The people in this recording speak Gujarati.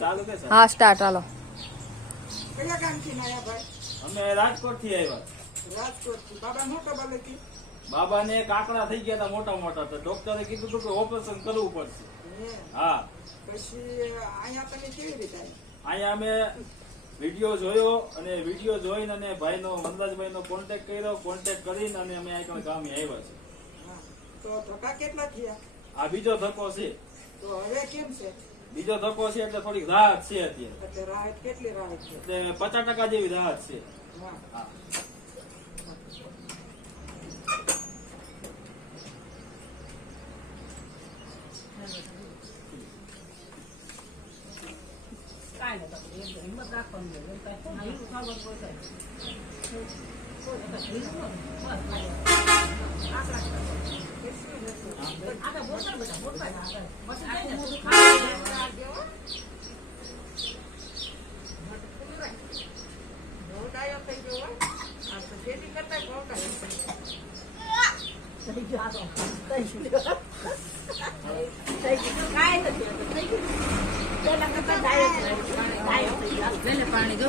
હા સ્ટાર્ટ હાલો. કયા ગામથી આયા ભાઈ? અમે રાજકોટ થી આવ્યા. રાજકોટથી. બાબા મોટા બાલેથી? બાબાને કાકડા થઈ ગયા હતા મોટા મોટા, તો ડોક્ટરે કીધું હતું કે ઓપરેશન કરવું પડશે. હા. પછી અહીંયા તમે કેવી રીતે આવ્યા? અહીંયા અમે વિડીયો જોયો અને વિડીયો જોઈને અને ભાઈનો વનરાજભાઈનો કોન્ટેક્ટ કર્યો, કોન્ટેક્ટ કરીને અને અમે અહીં ગામે આવ્યા છે. હા. તો ધક્કા કેટલા થયા? આ બીજો ધક્કો છે. તો હવે કેમ છે? બીજો ધક્કો છે એટલે થોડીક રાહત છે અત્યારે. એટલે રાહત કેટલી રાહત છે? એટલે 50% જેવી રાહત છે. હા. હા. હિંમત રાખવાની પાણી જો